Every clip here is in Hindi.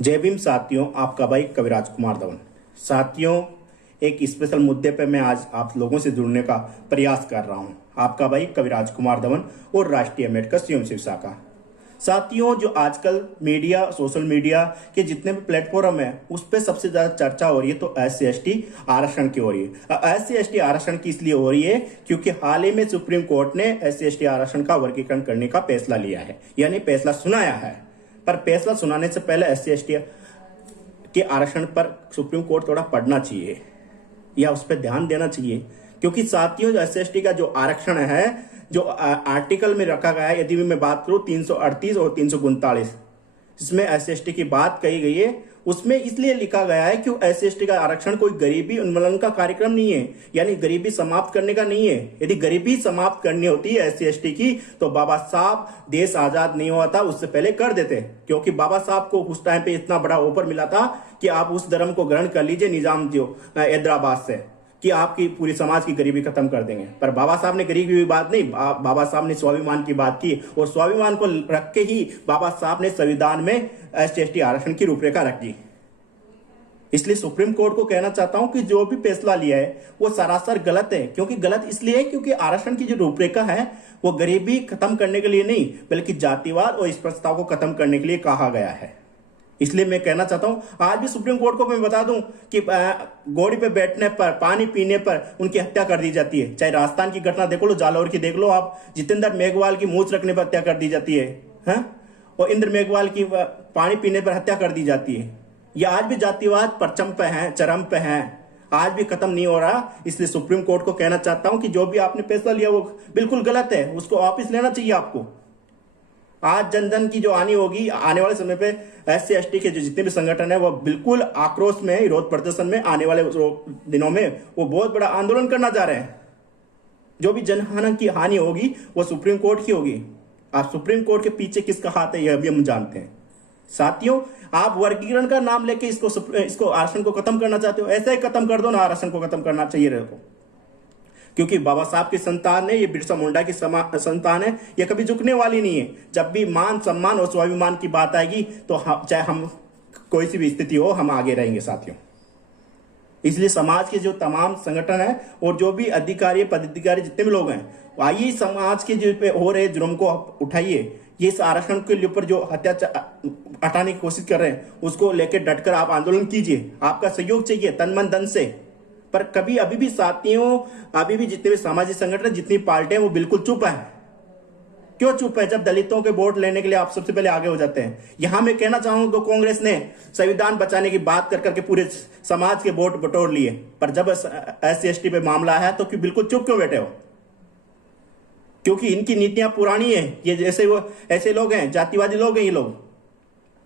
जय भीम साथियों, आपका भाई कविराज कुमार धवन। साथियों, एक स्पेशल मुद्दे पे मैं आज आप लोगों से जुड़ने का प्रयास कर रहा हूं। आपका भाई कविराज कुमार धवन और राष्ट्रीय अम्बेडकर स्वयं सेवक शाखा। साथियों, जो आजकल मीडिया, सोशल मीडिया के जितने भी प्लेटफॉर्म है, उस पर सबसे ज्यादा चर्चा हो रही है तो SC/ST आरक्षण की हो रही है। SC/ST आरक्षण की इसलिए हो रही है क्योंकि हाल ही में सुप्रीम कोर्ट ने SC/ST आरक्षण का वर्गीकरण करने का फैसला लिया है, यानी फैसला सुनाया है। पर फैसला सुनाने से पहले SC/ST के आरक्षण पर सुप्रीम कोर्ट थोड़ा पढ़ना चाहिए या उस पर ध्यान देना चाहिए, क्योंकि साथियों जो SC/ST का जो आरक्षण है, जो आर्टिकल में रखा गया है, यदि मैं बात करूं 338 और 339, इसमें SC/ST की बात कही गई है। उसमें इसलिए लिखा गया है कि SC/ST का आरक्षण कोई गरीबी उन्मूलन का कार्यक्रम नहीं है, यानी गरीबी समाप्त करने का नहीं है। यदि गरीबी समाप्त करनी होती है SC/ST की, तो बाबा साहब देश आजाद नहीं हुआ था उससे पहले कर देते, क्योंकि बाबा साहब को उस टाइम पे इतना बड़ा ऑफर मिला था कि आप उस धर्म को ग्रहण कर लीजिए निजाम जो हैदराबाद से, कि आपकी पूरी समाज की गरीबी खत्म कर देंगे। पर बाबा साहब ने गरीबी की बात नहीं, बाबा साहब ने स्वाभिमान की बात की, और स्वाभिमान को रख के ही बाबा साहब ने संविधान में SC/ST आरक्षण की रूपरेखा रख दी। इसलिए सुप्रीम कोर्ट को कहना चाहता हूं कि जो भी फैसला लिया है वो सरासर गलत है। क्योंकि गलत इसलिए है क्योंकि आरक्षण की जो रूपरेखा है वो गरीबी खत्म करने के लिए नहीं, बल्कि जातिवाद और इस प्रस्ताव को खत्म करने के लिए कहा गया है। इसलिए मैं कहना चाहता हूं, आज भी सुप्रीम कोर्ट को मैं बता दूं कि घोड़ी पे बैठने पर, पानी पीने पर उनकी हत्या कर दी जाती है। चाहे राजस्थान की घटना देख लो, जालौर की देख लो आप, जितेंद्र मेघवाल की मूछ रखने पर हत्या कर दी जाती है, और इंद्र मेघवाल की पानी पीने पर हत्या कर दी जाती है। ये आज भी जातिवाद परचम पे है, चरम पे है, आज भी खत्म नहीं हो रहा। इसलिए सुप्रीम कोर्ट को कहना चाहता हूं कि जो भी आपने फैसला लिया वो बिल्कुल गलत है, उसको वापिस लेना चाहिए आपको। आज जन जन की जो आनी होगी, आने वाले समय पे SC/ST के जो जितने भी संगठन है वो बिल्कुल आक्रोश में, विरोध प्रदर्शन में, आने वाले दिनों में वो बहुत बड़ा आंदोलन करना जा रहे हैं। जो भी जनहानि की हानि होगी वो सुप्रीम कोर्ट की होगी। आप सुप्रीम कोर्ट के पीछे किसका हाथ है यह भी हम जानते हैं। साथियों, आप वर्गीकरण का नाम लेके इसको आरक्षण को खत्म करना चाहते हो, ऐसा ही खत्म कर दो ना, आरक्षण को खत्म करना चाहिए रहेगा। क्योंकि बाबा साहब की संतान है, ये बिरसा मुंडा की संतान है, ये कभी झुकने वाली नहीं है। जब भी मान, सम्मान और स्वाभिमान की बात आएगी तो चाहे हम कोई सी भी स्थिति हो, हम आगे रहेंगे साथियों। इसलिए समाज के जो तमाम संगठन है और जो भी अधिकारी, पदाधिकारी, जितने भी लोग हैं, आइए समाज के जो पे हो रहे जुर्म को उठाइए। ये इस आरक्षण के ऊपर जो हटाने की कोशिश कर रहे हैं उसको लेकर डटकर आप आंदोलन कीजिए। आपका सहयोग चाहिए तन मन धन से। पर कभी अभी भी साथियों, अभी भी जितने भी सामाजिक संगठन, जितनी पार्टियां, वो बिल्कुल चुप है। क्यों चुप है? जब दलितों के वोट लेने के लिए आप सबसे पहले आगे हो जाते हैं। यहां मैं कहना चाहूंगा कि कांग्रेस ने संविधान बचाने की बात कर करके पूरे समाज के वोट बटोर लिए, पर जब SC/ST पे मामला है तो बिल्कुल चुप क्यों बैठे हो? क्योंकि इनकी नीतियां पुरानी है। ये जैसे वो ऐसे लोग हैं, जातिवादी लोग हैं ये लोग,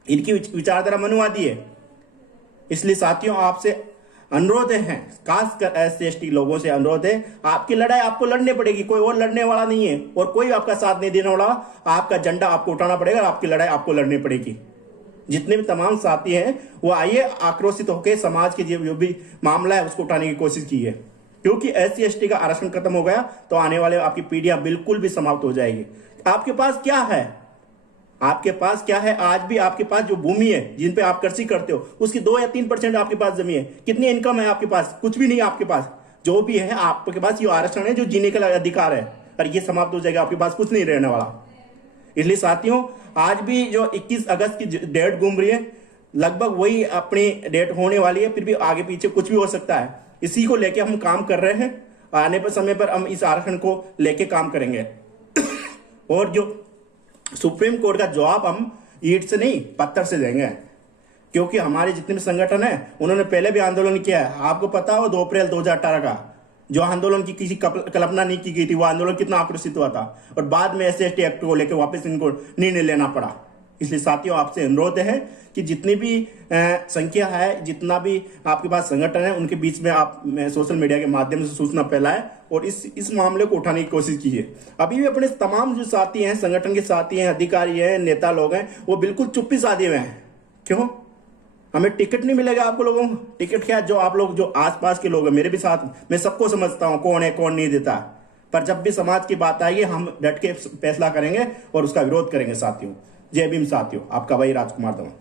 इनकी विचारधारा मनुवादी है। इसलिए साथियों, आपसे अनुरोध है, खासकर SC/ST लोगों से अनुरोध है, आपकी लड़ाई आपको लड़नी पड़ेगी। कोई और लड़ने वाला नहीं है और कोई आपका साथ नहीं देने वाला। आपका झंडा आपको उठाना पड़ेगा, आपकी लड़ाई आपको लड़नी पड़ेगी। जितने भी तमाम साथी हैं वो आइए, आक्रोशित होकर समाज के जो भी मामला है उसको उठाने की कोशिश की है। क्योंकि SC/ST का आरक्षण खत्म हो गया तो आने वाले आपकी पीढ़ियां बिल्कुल भी समाप्त हो जाएगी। आपके पास क्या है? आपके पास क्या है? आज भी आपके पास जो भूमि है, जिन पे आप कृषि करते हो, उसकी 2 या 3% आपके पास जमीन है। कितनी इनकम है आपके पास? कुछ भी नहीं है आपके पास। जो भी है आपके पास ये आरक्षण है, जो जीने का अधिकार है, और ये समाप्त हो जाएगा, आपके पास कुछ नहीं रहने वाला। इसलिए साथियों, आज भी जो 21 अगस्त की डेट घूम रही है, लगभग वही अपनी डेट होने वाली है। फिर भी आगे पीछे कुछ भी हो सकता है। इसी को लेके हम काम कर रहे हैं। आने पर समय पर हम इस आरक्षण को लेके काम करेंगे। और जो सुप्रीम कोर्ट का जवाब हम ईंट से नहीं, पत्थर से देंगे। क्योंकि हमारे जितने भी संगठन हैं उन्होंने पहले भी आंदोलन किया है। आपको पता हो 2 अप्रैल 2018 का जो आंदोलन की किसी कल्पना नहीं की गई थी, वो आंदोलन कितना आक्रोशित हुआ था, और बाद में SC/ST एक्ट को लेकर वापस इनको निर्णय लेना पड़ा। इसलिए साथियों, आपसे अनुरोध है कि जितनी भी संख्या है, जितना भी आपके पास संगठन है, उनके बीच में आप सोशल मीडिया के माध्यम से सूचना फैलाएं और इस मामले को उठाने की कोशिश कीजिए। अभी भी अपने तमाम जो साथी हैं, संगठन के साथी हैं, अधिकारी हैं, नेता लोग हैं, वो बिल्कुल चुप्पी साधे हुए हैं। क्यों? हमें टिकट नहीं मिलेगा आपको लोगों को? टिकट क्या, जो आप लोग, जो आसपास के लोग हैं, मेरे भी साथ, मैं सबको समझता हूं कौन है कौन नहीं देता। पर जब भी समाज की बात आएगी हम डट के फैसला करेंगे और उसका विरोध करेंगे साथियों। जय भीम साथियों, आपका भाई राजकुमार धवन।